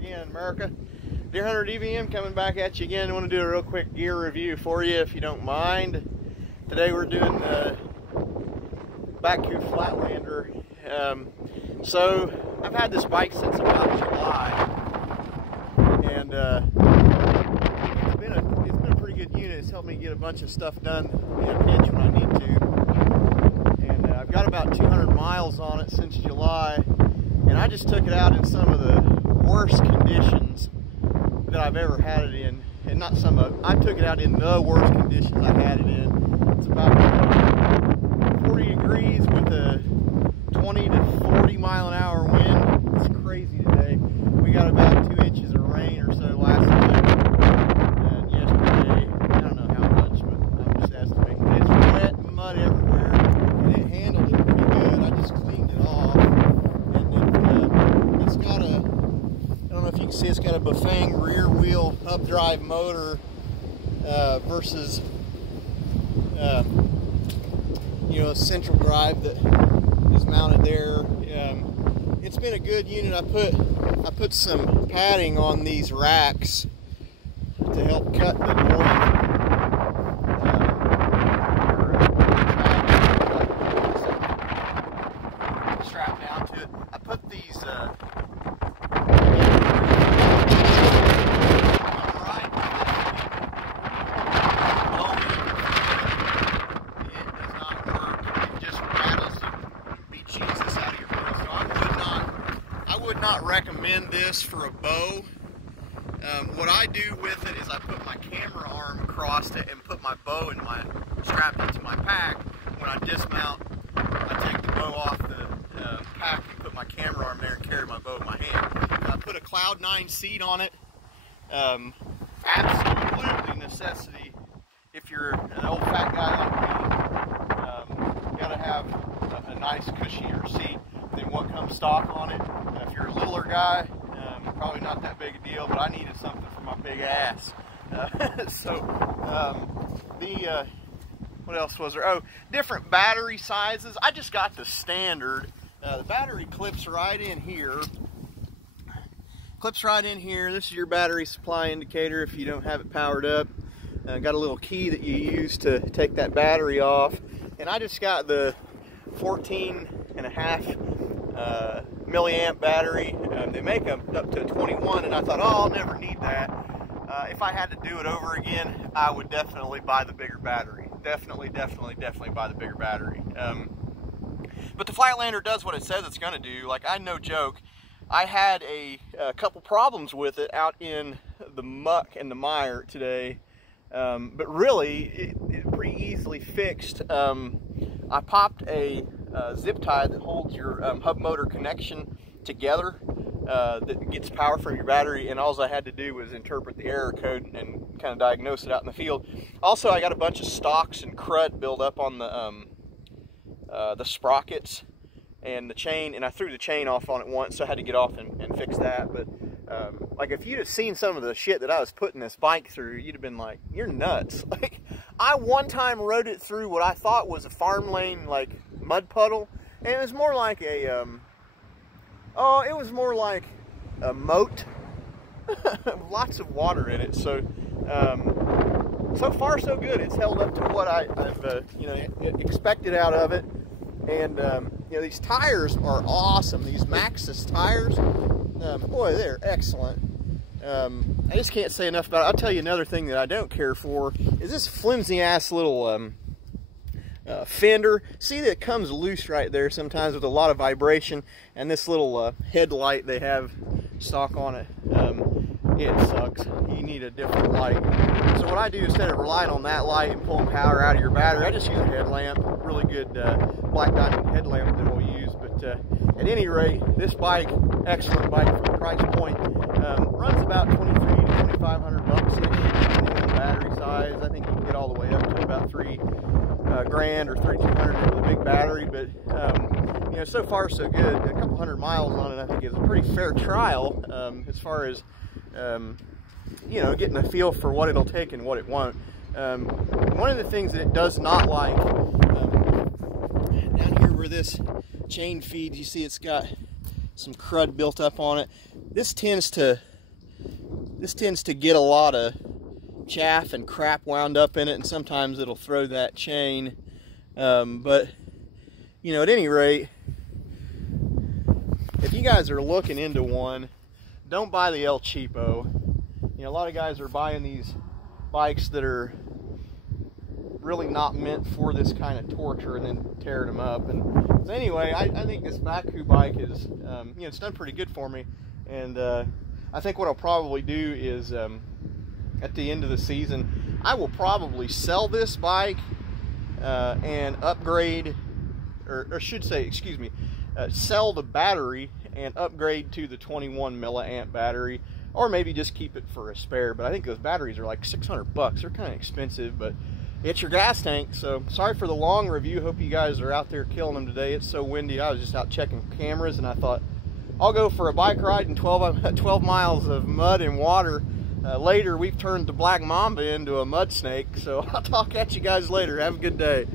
again, America. Deer Hunter DVM coming back at you again. I want to do a real quick gear review for you if you don't mind. Today we're doing the Bakcou Flatlander. So I've had this bike since about July, and it's been a pretty good unit. It's helped me get a bunch of stuff done in a pinch when I need to. And I've got about 200 miles on it since July, and I just took it out in some of the worst conditions that I've ever had it in. And not some of, I took it out in the worst conditions I had it in. It's about 40 degrees with a 20 to 40 mile an hour wind. It's crazy today. We got about 2 inches of rain or so last night. And yesterday, I don't know how much, but I'm just estimating. It's wet and mud everywhere, and it handled it pretty good. I just cleaned it off. And it's got a, I don't know if you can see, it's got a Bafang rear wheel updrive motor versus you know, a central drive that is mounted there. It's been a good unit. I put some padding on these racks to help cut the noise. Strap down to it. I put these not recommend this for a bow. What I do with it is I put my camera arm across it and put my bow strapped into my pack. When I dismount, I take the bow off the pack and put my camera arm there and carry my bow in my hand. I put a Cloud 9 seat on it. Absolutely necessity if you're an old fat guy like me. You gotta have a nice cushier seat than what comes stock on it. If you're a littler guy, probably not that big a deal, but I needed something for my big ass. What else was there? Oh, different battery sizes. I just got the standard. The battery clips right in here. Clips right in here. This is your battery supply indicator if you don't have it powered up. Got a little key that you use to take that battery off. And I just got the 14.5 milliamp battery. They make them up to 21, and I thought, oh, I'll never need that. If I had to do it over again, I would definitely buy the bigger battery. Definitely buy the bigger battery. But the Flatlander does what it says it's going to do. Like, no joke, I had a couple problems with it out in the muck and the mire today, but really it pretty easily fixed. I popped a zip tie that holds your hub motor connection together, that gets power from your battery, and all I had to do was interpret the error code and kind of diagnose it out in the field. Also, I got a bunch of stalks and crud built up on the sprockets and the chain, and I threw the chain off on it once, so I had to get off and fix that. But like, if you'd have seen some of the shit that I was putting this bike through, you'd have been like, you're nuts. Like, I one time rode it through what I thought was a farm lane, like mud puddle, and it was more like a it was more like a moat. Lots of water in it. So so far so good. It's held up to what I've you know, expected out of it. And you know, these tires are awesome. These Maxxis tires, boy, they're excellent. I just can't say enough about it. I'll tell you another thing that I don't care for is this flimsy ass little fender. See that it comes loose right there sometimes with a lot of vibration, and this little headlight they have stock on it, it sucks. You need a different light. So what I do, instead of relying on that light and pulling power out of your battery, I just use a headlamp, really good black diamond headlamp that we'll use. But at any rate, this bike, excellent bike for the price point. Runs about 23 to 2,500 bucks ish, depending on the battery size. I think you can get all the way up to about $3,000 or $3,200 for the big battery. But you know, so far so good. A couple hundred miles on it, I think, is a pretty fair trial as far as you know, getting a feel for what it'll take and what it won't. One of the things that it does not like, down here where this chain feeds, you see it's got some crud built up on it. This tends to this tends to get a lot of chaff and crap wound up in it, and sometimes it'll throw that chain. But you know, at any rate, if you guys are looking into one, don't buy the El Cheapo. You know, a lot of guys are buying these bikes that are really not meant for this kind of torture and then tearing them up. And so anyway, I think this Bakcou bike is, you know, it's done pretty good for me. And I think what I'll probably do is, at the end of the season, I will probably sell this bike and upgrade, or should say, excuse me, sell the battery and upgrade to the 21 milliamp battery, or maybe just keep it for a spare. But I think those batteries are like 600 bucks. They're kind of expensive, but it's your gas tank. So sorry for the long review. Hope you guys are out there killing them today. It's so windy. I was just out checking cameras, and I thought I'll go for a bike ride and 12 miles of mud and water. Later, we've turned the Black Mamba into a mud snake. So I'll talk at you guys later. Have a good day.